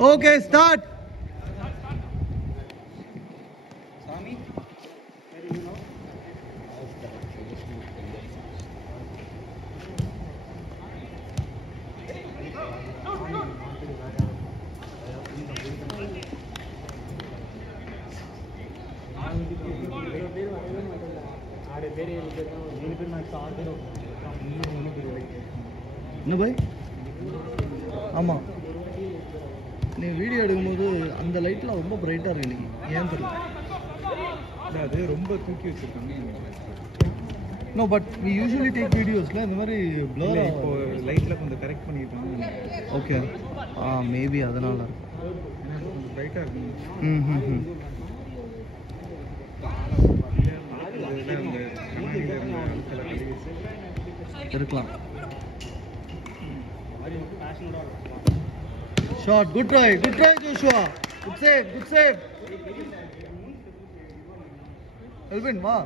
Okay, start. Swami, where do you know? என்ன பாய்? ஆமா. நீ வீடியோ எடுக்கும்போது அந்த லைட்ல ரொம்ப பிரைட்டா இருக்கு இன்னைக்கு. ஏன் தெரியல. அது ரொம்ப தூக்கி வச்சிருக்காங்க. No, but we usually take videos la இந்த மாதிரி blur இப்போ லைட்ல கொஞ்சம் கரெக்ட் பண்ணிருக்காங்க. ஓகே. மேபி அதனால கொஞ்சம் பிரைட்டா இருக்கு. இருக்கலாம். Shot, good try Joshua. Good save. Elvin, va.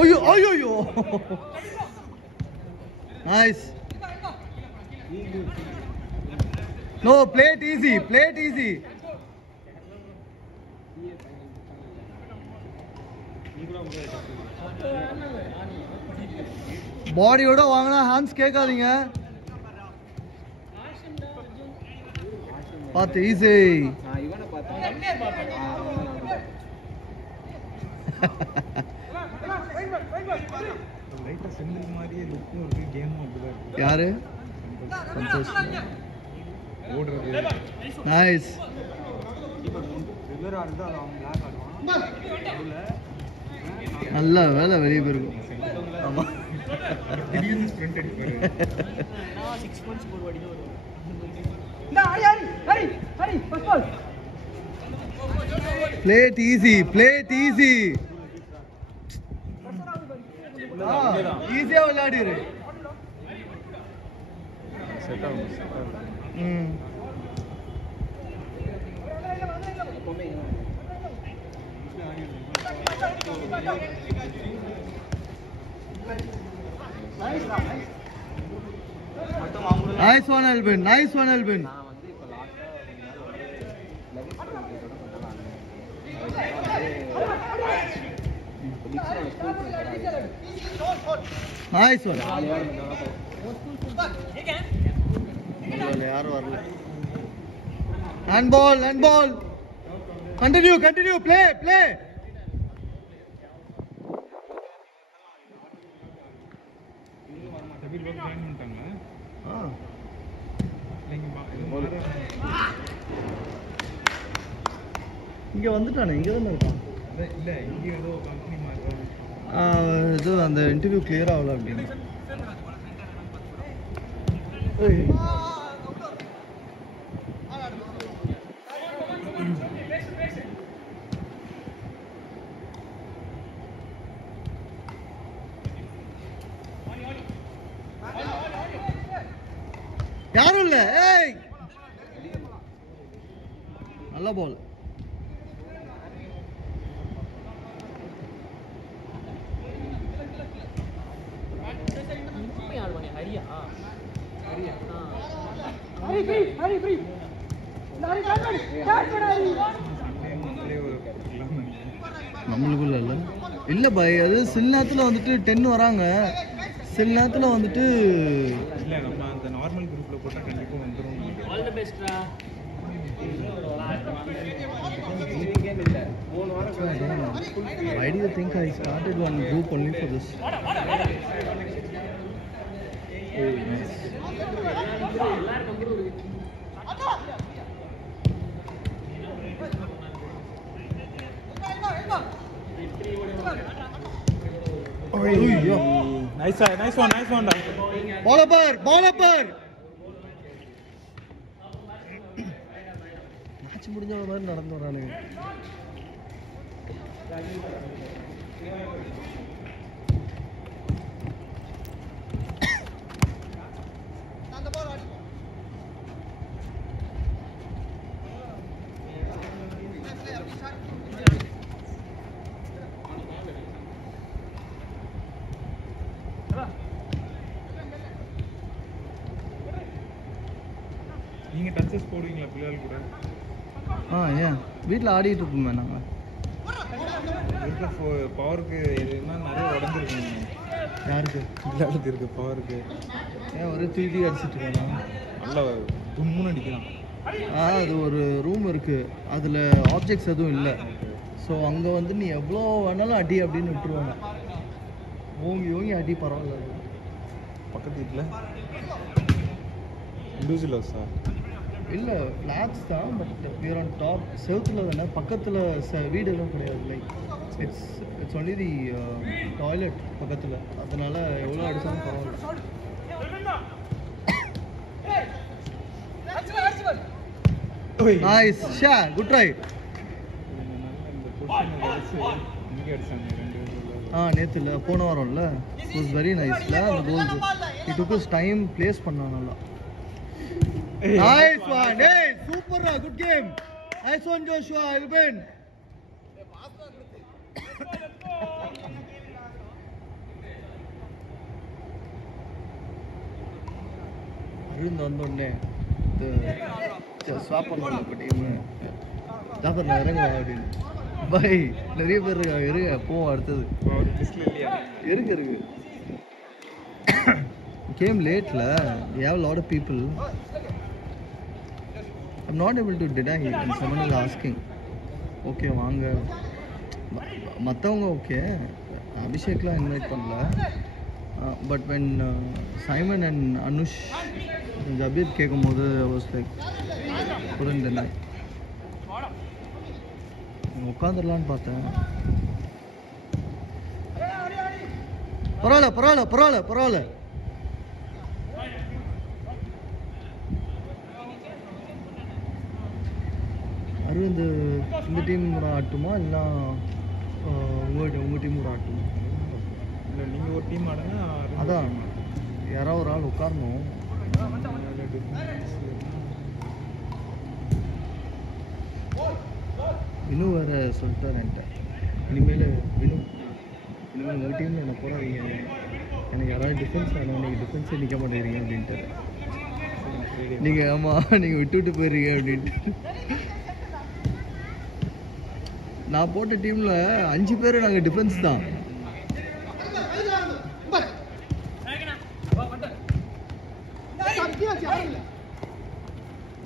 Oyo. Nice. No, play it easy. பாடியோட வாங்கினா ஹேண்ட்ஸ் கேட்காதீங்க. பார்த்து ஈஸி. யாரு? நைஸ். நல்ல வேலை வெளியே போயிருக்கும். ஆமா. Play it easy. ஈஸியா விளையாடிரு. Nice one, Elvin. Nice one. Handball. Continue. Play. இங்க வந்துட்டானே, இங்க தானே இருக்கான். இல்ல இங்க ஏதோ கம்பெனி மாதிரி இது அந்த இன்டர்வியூ கிளியர் ஆகல அப்படின்னு. யாரும் இல்ல. ஏய், நல்ல பால். நம்மளுக்குள்ள இல்ல பாய், அது சில நேரத்துல வந்துட்டு 10 வராங்க, சில நேரத்துல வந்துட்டு இல்ல நம்ம அந்த நார்மல் குரூப்ல போட்டா கண்டிப்பா வந்துரும். ஆல் தி பெஸ்ட்ரா. Why do you think I started one group only for this? Nice one. Ball upper. Match முடிஞ்ச மாதிரி நடந்து வரானுங்க. செஸ் போடுவீங்களா பிள்ளைகள் கூட? ஏன் வீட்டில் ஆடிட்டு இருப்போமே நாங்கள். இருக்க பவருக்கு எதுனா நிறைய உடஞ்சிருக்குங்க. யாருக்கு? பிள்ளைகளுக்கு இருக்கு பவருக்கு. ஏன் ஒரே தூக்கி அடிச்சிட்டு இருக்காங்க. நல்லா தும்முன்னு அடிக்கலாம். அது ஒரு ரூம் இருக்குது, அதில் ஆப்ஜெக்ட்ஸ் எதுவும் இல்லை. ஸோ அங்கே வந்து நீ எவ்வளோ வேணாலும் அடி அப்படின்னு விட்டுருவாங்க. ஓங்கி ஓங்கி அடி பரவாயில்ல. பக்கத்து வீட்டில் இண்டிவிஜுவல் ஹவுஸா? இல்லை ஃப்ளாட்ஸ் தான், பட் வியர் ஆன் டாப். செவுத்தில் தானே, பக்கத்தில் வீடு எதுவும் கிடையாது. Like it's only the toilet பக்கத்தில். அதனால எவ்வளோ அடித்தாலும் பரவாயில்ல. நைஸ் ஷா, குட் ட்ரை. நேற்று இல்லை, போன வாரம்ல. இட் வாஸ் வெரி நைஸ்ல அந்த goals. It took his time, place பண்ணான் நல்லா. Nice one. ஏய் சூப்பர்ரா, good game. Nice one Joshua, எல்பன். அருண் வந்தோடனே ஸ்வாப் பண்ணுவாங்க இப்போ டீமு. ஜாஃபர் நான் இறங்க அப்படின்னு. பை நிறைய பேர் இருக்காங்க, இருங்க போவோம் அடுத்தது. இருக்கு game லேட்டில் we have a lot of people. I'm not able to deny when someone is asking. Okay வாங்க மற்றவங்க ஓகே. அபிஷேக்லாம் இன்வைட் பண்ணல. But when Simon and Anush Jabir கேட்கும்போது வாஸ் லைக் couldn't deny. உட்காந்துடலான்னு பார்த்தேன். பரவாயில்ல. அரவிந்த் இந்த டீம் கூட ஆட்டுமா இல்லை உங்கள் டீம் கூட ஆட்டுமா? இல்லை நீங்கள் ஒரு டீம் ஆடுங்க. அதான் யாராவது ஒரு ஆள் உட்காரணும். இன்னும் வேறு சொல்லிட்டார் என்கிட்ட, இனிமேல் உங்கள் டீமில் என்ன போடாதீங்க, எனக்கு யாராவது டிஃபென்ஸ் வேணும், நீங்கள் டிஃபென்ஸே நிற்க மாட்டேங்கிறீங்க அப்படின்ட்டு. நீங்கள் ஆமாம் நீங்கள் விட்டு போயிடுறீங்க அப்படின்ட்டு. நான் போட்ட டீமில் 5 பேர் நாங்கள் டிஃபென்ஸ் தான்.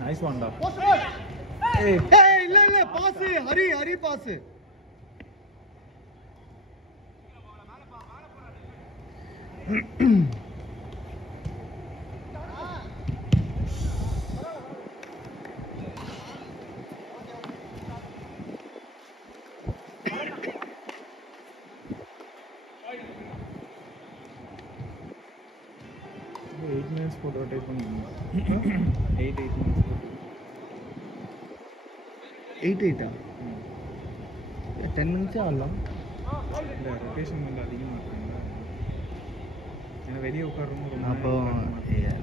நைஸ் ஒன்டா. இல்ல பாஸ், ஹரி பாஸ். போட்டு ரொட்டேட் பண்ணுங்க. 8 minutes போட்டு 8 10 minutes ஆகலாம். இல்லை ரொட்டேஷன் வந்து அதிகமாக இருக்குங்களா? ஏன்னா வெளியே உட்காரணும் ரொம்ப. அப்போ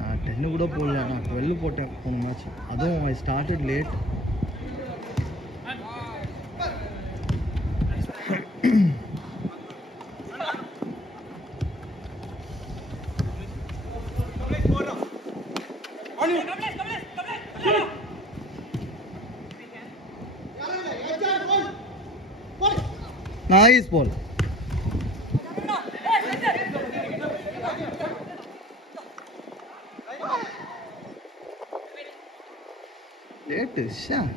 நான் 10 கூட போடல, நான் 12 போட்டேன் போன மேட்ச். அதுவும் I started late. Nice ball. Late shot.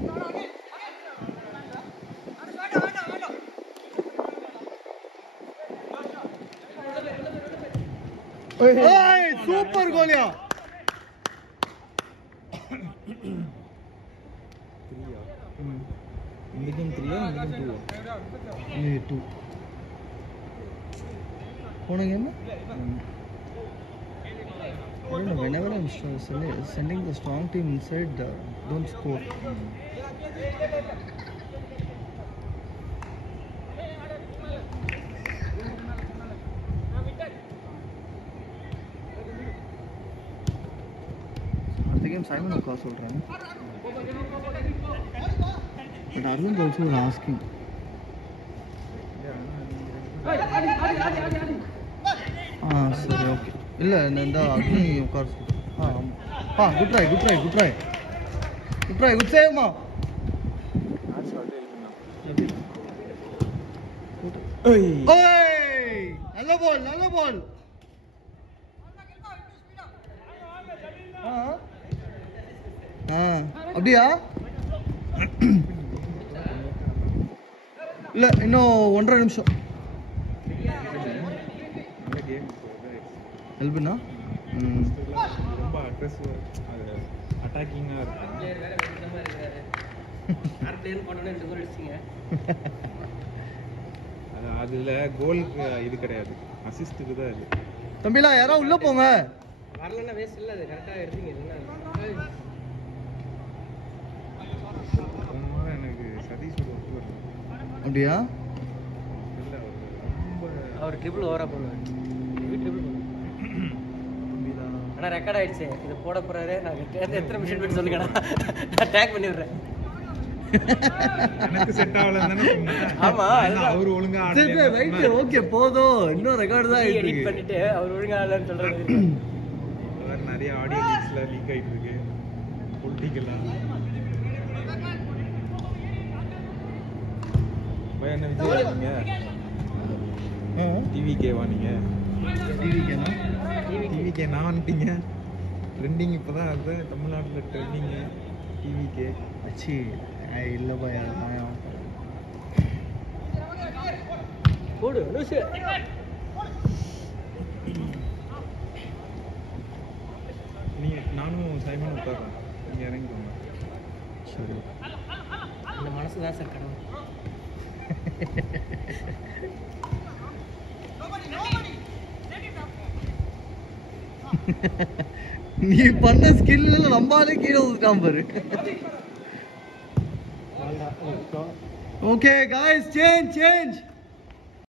Hey, super goal ya. 3 இந்த கேம் 3 இந்த கேம் 2. போன game whenever I'm sending the strong team inside, don't score. அடுத்த கேம் சைமன் உட்கார சொல்கிறேன். But Arvind also was asking. சரி okay. இல்லை இந்த அக்னி உட்கார. Good try. Good try, good save, ma. Hey! நல்ல பால். அப்படியா? இல்ல இன்னும் 1.5 நிமிஷம். எல்பினா ரொம்ப அக்ரெசிவ் அட்டாக்கிங்கா இருக்கு. அதுல கோலுக்கு இது கிடையாது, அசிஸ்டுக்கு தான் இது. தம்பிலா யாரோ உள்ள போங்க. வரலன்னா வேஸ்ட் இல்ல, அது கரெக்டா எடுத்தீங்க. எனக்கு சதீஷ் அப்படியா? அவர் ட்ரிபிள் ஓவரா போடுவார். ஆனா ரெக்கார்ட் ஆயிடுச்சு. இது போட போறாரு. நான் எத்தனை மிஷன் பண்ணி சொல்லுங்கடா, நான் டேக் பண்ணி விடுறேன். எனக்கு செட் ஆகலன்னு சொன்னேன். ஆமா, அவர் ஒழுங்கா சரி ரைட், ஓகே போதும். இன்னும் ரெக்கார்ட் தான் எடிட் பண்ணிட்டு அவர் ஒழுங்கா ஆடலன்னு சொல்றாரு. அவர் நிறைய ஆடியோ லீக்ஸ்ல லீக் ஆயிட்டு இருக்கு பொலிட்டிக்கலா. பை என்ன விஜய் நீங்க டிவிகே வாங்க. டிவிகே நான் வந்துட்டீங்க. ட்ரெண்டிங் இப்போதான் அது தமிழ்நாட்டில் ட்ரெண்டிங் டிவிகே. அச்சி இல்லை பையா போடு லூசு. நானும் சைமன் உட்கார்றேன், நீங்க இறங்கிக்கோங்க. சரி, இந்த மனசு தான் சார் கடவுள். நீ பண்ண ஸ்கில்ல நம்பாலே கீழே ஊத்துட்டான் பாரு. Okay guys, change